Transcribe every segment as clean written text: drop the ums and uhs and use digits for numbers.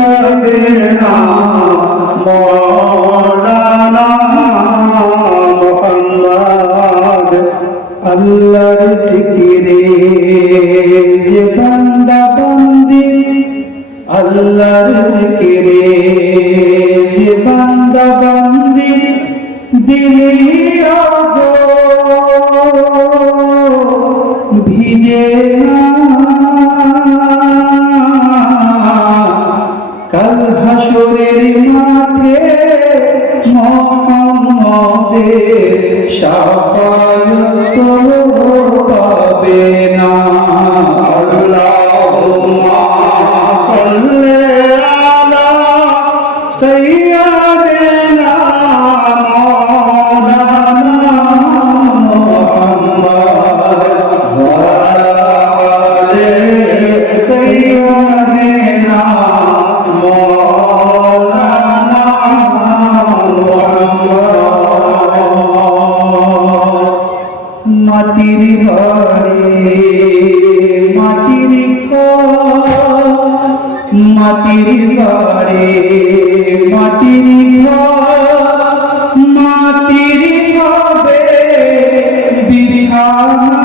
سیدنا مولانا محمد আল্লাহর জিকিরে যে বান্দা বান্দি আল্লাহর জিকিরে যে বান্দা বান্দি দিলিয়া গো ভিজে না কাল হাসরের মাঠে মুহাম্মদের শাফায়াত পাবে না আল্লাহুম্মা সাল্লি আলা সাইয়্যিদিনা মাওলানা মুহাম্মদ ওয়া আলি সাইয়্যিদিনা মাওলানা মাটির ঘরে মাটির মাটির ঘরে মাটির মাটির হবে বিছানা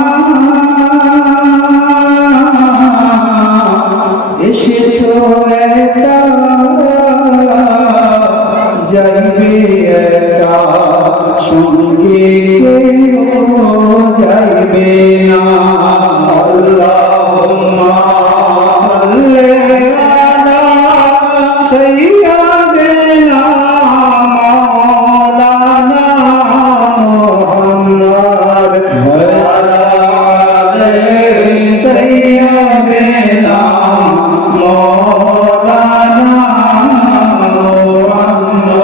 এসেছো একা যাইবে একা সঙ্গে যাইবে না আল্লাহুম্মা সাল্লি আলা সাইয়্যিদিনা মাওলানা মুহাম্মদ ওয়া আলি সাইয়্যিদিনা মাওলানা মুহাম্মদ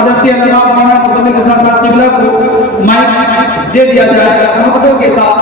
حضرت علامہ مولانا مصطفی رضا صاحب قبلہ کو مائک دے دیا جائے گا محبتوں کے ساتھ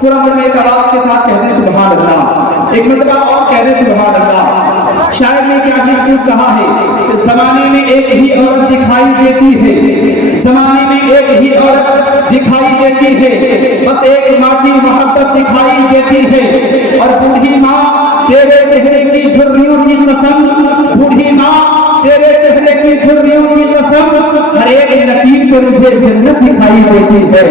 پورا من میں ایک آواز کے ساتھ کہتے ہیں سبحان اللہ، ایک مرتبہ اور کہتے ہیں سبحان اللہ۔ شاعر نے کیا خوب کہا ہے کہ زمانے میں ایک ہی عورت دکھائی دیتی ہے، زمانے میں ایک ہی عورت دکھائی دیتی ہے، بس ایک ماں کی محبت دکھائی دیتی ہے، اور بوڑھی ماں تیرے چہرے کی جھریوں کی قسم، بوڑھی ماں تیرے چہرے کی جھریوں کی قسم، ہر ایک لکیر پہ مجھے جنت دکھائی دیتی ہے،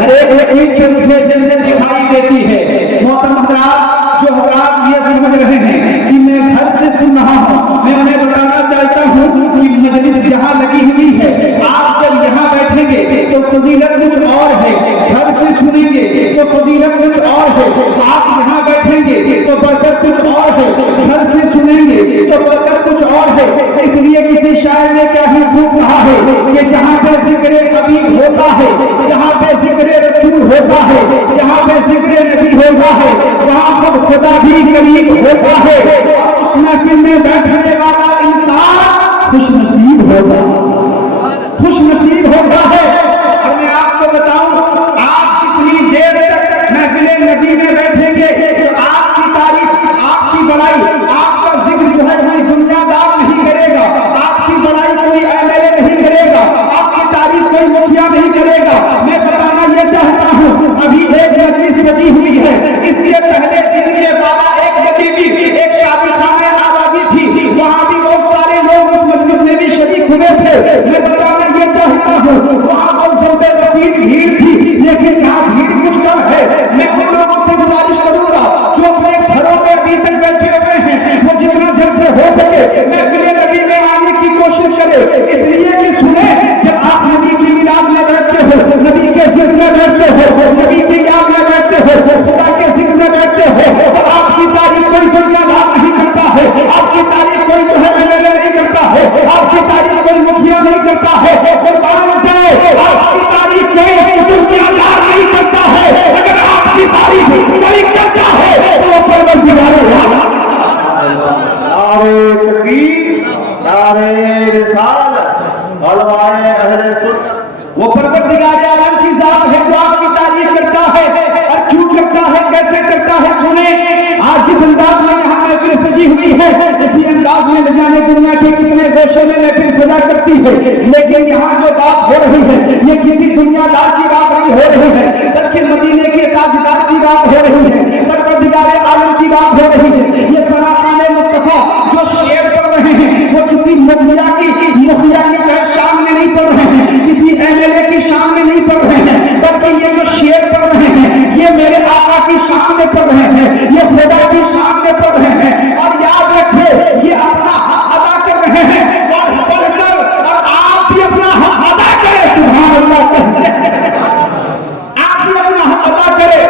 ہر ایک لکیر پہ مجھے جنت دکھائی دیتی ہے۔ محترم حضرات، جو حضرات یہ سمجھ رہے ہیں کہ میں گھر سے سن رہا ہوں، میں انہیں بتانا چاہتا ہوں کہ مجلس جہاں لگی ہوئی ہے، آپ جب یہاں بیٹھیں گے تو فضیلت کچھ اور ہے، گھر سے سنیں گے تو فضیلت کچھ اور ہے، آپ یہاں بیٹھیں گے تو برکت کچھ اور ہے، گھر سے سنیں گے تو برکت کچھ اور ہے۔ اس لیے کسی شاعر نے کیا ہی خوب کہا ہے کہ جہاں پہ ذکر حبیب ہوتا ہے، جہاں پہ ذکر رسول ہوتا ہے، جہاں پہ ذکر نبی ہوتا ہے، وہاں خود خدا بھی قریب ہوتا ہے، اور اس محفل میں بیٹھنے والا انسان خوش نصیب ہوتا ہے، خوش نصیب ہوتا ہے۔ اور میں آپ کو بتاؤں، آپ جتنی دیر تک محفل نبی میں بیٹھیں گے تو آپ کی تعریف، آپ کی بڑائی، آپ کا ذکر جو ہے کوئی دنیا دار نہیں کرے گا، آپ کی بڑائی کوئی ایم ایل اے نہیں کرے گا، آپ کی تعریف کوئی مکھیا نہیں کرے گا۔ میں بتانا یہ چاہتا ہوں، ابھی ایک مجلس سجی ہوئی ہے، اس سے پہلے دن کے 12-1 بجے بھی ایک شادی خانے آبادی تھی، وہاں بھی بہت سارے لوگ اس مجلس میں بھی شریک ہوئے تھے۔ میں بتانا یہ چاہتا ہوں، وہاں بہت زیادہ بھیڑ تھی، لیکن یہاں بھیڑ کچھ کم ہے۔ میں ان لوگوں سے گزارش کروں گا جو اپنے گھروں میں ابھی تک بیٹھے ہوئے ہیں، وہ جتنا جلد سے ہو سکے محفل نبی میں آنے کی کوشش کرے، اس لیے کہ سنیں، جب آپ نبی کی میلاد میں بیٹھتے ہو، نبی کے ذکر میں بیٹھتے ہو، نبی کی یاد میں بیٹھتے ہو، خدا کے ذکر میں بیٹھتے ہو، تو آپ کی تعریف کوئی دنیا دار نہیں کرتا ہے، آپ کی تعریف کوئی جو ہے ایم ایل اے نہیں کرتا ہے، آپ کی تعریف کوئی مکھیا نہیں کرتا ہے، قربان جائے آپ کی تعریف کوئی دنیا دار نہیں کرتا ہے، اگر آپ کی تعریف کوئی کرتا ہے تو وہ پروردگار ہے۔ نعرہ تکبیر، نعرہ رسالت، علمائے اہل سنت، وہ پروردگار عالم کی ذات ہے جو آپ کی تعریف کرتا ہے، اور کیوں کرتا ہے، کیسے کرتا ہے، سنیں۔ آج جس انداز میں یہاں محفل سجی ہوئی ہے، اسی انداز میں نہ جانے دنیا کے کتنے گوشوں میں محفل سجا کرتی ہے، لیکن یہاں جو بات ہو رہی ہے یہ کسی دنیا دار کی بات نہیں ہو رہی ہے، بلکہ مدینے کے تاجدار کی بات ہو رہی ہے، پروردگار عالم کی بات ہو رہی ہے۔ یہ سراخان مصطفیٰ جو شعر پڑھ رہے ہیں وہ کسی مکھیا کی شان میں نہیں پڑھ رہے ہیں، کسی ایم ایل اے کی شان میں نہیں پڑھ رہے ہیں، بلکہ یہ جو شعر پڑھ رہے ہیں یہ میرے آقا کی شان میں پڑھ رہے ہیں، یہ خدا کی شان میں پڑھ رہے ہیں۔ اور یاد رکھے یہ اپنا حق ادا کر رہے ہیں، اور پڑھ کر اور آپ بھی اپنا حق ادا کریں، سبحان اللہ کہتے ہیں، آپ بھی اپنا حق ادا کریں۔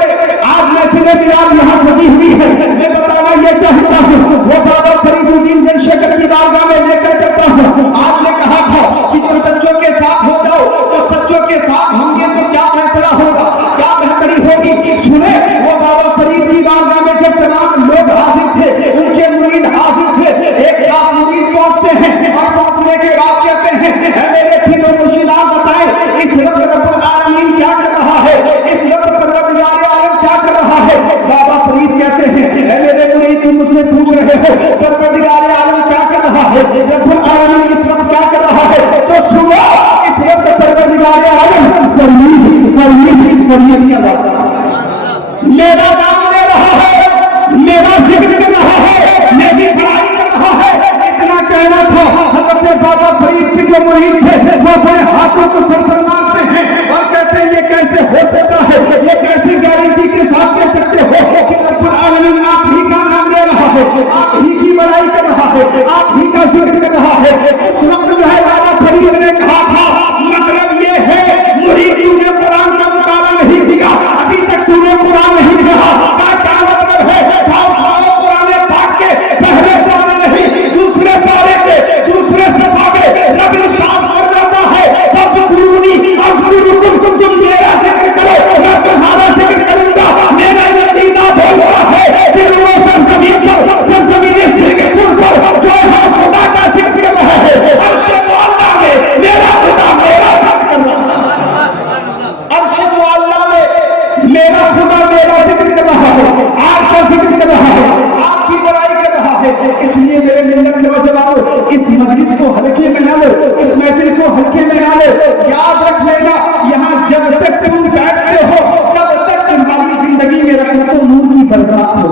آج محفل میلاد یہاں سجی ہوئی ہے، میں بتانا یہ چاہتا ہوں، وہ بابا فرید الدین بن شکر کی بارگاہ میں لے کر چلتا ہوں۔ آپ نے کہا تھا کہ جو سچوں کے ساتھ ہو جاؤ، تو سچوں کے ساتھ ہوں گے تو کیا فیصلہ ہوگا، کیا بہتری ہوگی۔ سنیں، وہ بابا فرید کی بارگاہ میں جب تمام لوگ حاضر تھے، ان کے مرید حاضر تھے، ایک خاص مرید پہنچتے ہیں، اور پہنچنے کے بعد کہتے ہیں اے میرے پھر مرشدان بتائیں اس وقت رب العالمین کیا کر رہا ہے، اس وقت پروردگار عالم کیا کر رہا ہے۔ بابا فرید کہتے ہیں اے میرے مرید تم مجھ سے پوچھ رہے ہو پروردگار عالم کیا کر رہا ہے، رب العالمین اس وقت کیا کر رہا ہے، تو سنو اس وقت پروردگار عالم فرید کیا بات میرا نام لے رہا ہے، میرا ذکر کر رہا ہے، میری بڑائی کر رہا ہے۔ اتنا کہنا تھا، حضرت بابا فرید کے جو مرید تھے وہ اپنے ہاتھوں کو سر پر مارتے ہیں اور کہتے ہیں یہ کیسے ہو سکتا ہے، یہ کیسے گارنٹی کے ساتھ کہہ سکتے ہو کہ رب العالمین آپ ہی کا نام لے رہا ہے، آپ ہی کی بڑائی کر رہا ہے، آپ ہی کا ذکر کر رہا ہے۔ اس وقت جو ہے بابا فرید نے کہا تھا مطلب یہ ہے مرید تو نے قرآن کا مطالعہ نہیں کیا، ابھی تک تو نے قرآن نہیں پڑھا، کیا مطلب ہے، قرآن پاک کے پہلے پارے نہیں دوسرے پارے کے دوسرے صفحہ میں رب ارشاد کر جاتا ہے فذکرونی اذکرکم، تم میرا ذکر کرو یاد رکھ لینا یہاں جب تک تم بیٹھتے ہو تب تک تمہاری زندگی میں رحمت و نور کی برسات ہو.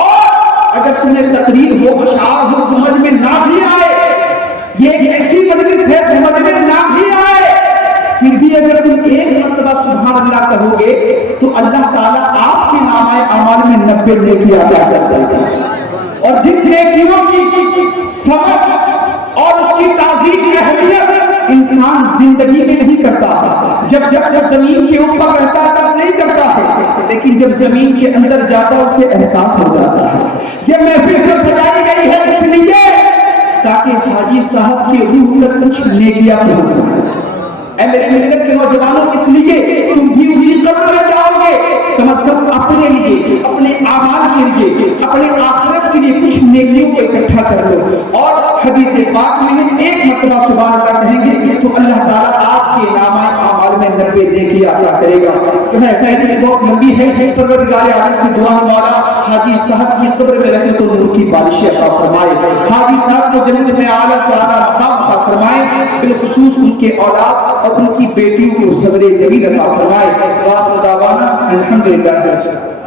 اور اگر تمہیں تقریر ہو اشعار ہو سمجھ میں نہ بھی آئے, یہ ایک ایسی مجلس ہے سمجھ میں نہ بھی آئے, پھر بھی اگر تم ایک مرتبہ سبحان اللہ کہو گے تو اللہ تعالیٰ آپ کے نامۂ اعمال میں 90 نیکی عطا کرتا ہے. اور جن نیکیوں کی سمجھ اور اس کی تعظیم اہمیت انسان زندگی میں نہیں کرتا, جب وہ زمین کے اوپر رہتا تب نہیں کرتا ہے, لیکن جب زمین کے اندر جاتا اسے احساس ہو جاتا ہے. یہ محفل جو سجائی گئی ہے اس لیے تاکہ حاجی صاحب کی روح تک کچھ نیکیاں پہنچیں. اے میرے ملت کے نوجوانوں, اس لیے تم بھی اسی قبر میں جاؤ گے, کم از کم اپنے لیے, اپنے اعمال کے لیے, اپنے آخرت کے لیے کچھ نیکیوں کو اکٹھا کر لو. اور حدیث پاک میں ایک مرتبہ سبحان اللہ کہیں گے تو اللہ تعالیٰ آپ کے نامۂ اعمال میں 90 نیکی عطا کرے گا. خیر بہت لمبی ہے, پروردگار عالم سے دعا مولا حاجی صاحب کی قبر میں رحمت و نور کی بارش عطا فرمائے, حاجی صاحب کو جنت میں اعلیٰ سے اعلیٰ مقام عطا فرمائے, بالخصوص ان کے اولاد اور ان کی بیٹیوں کو صبر جمیل عطا فرمائے. وآخر دعوانا الحمدللہ.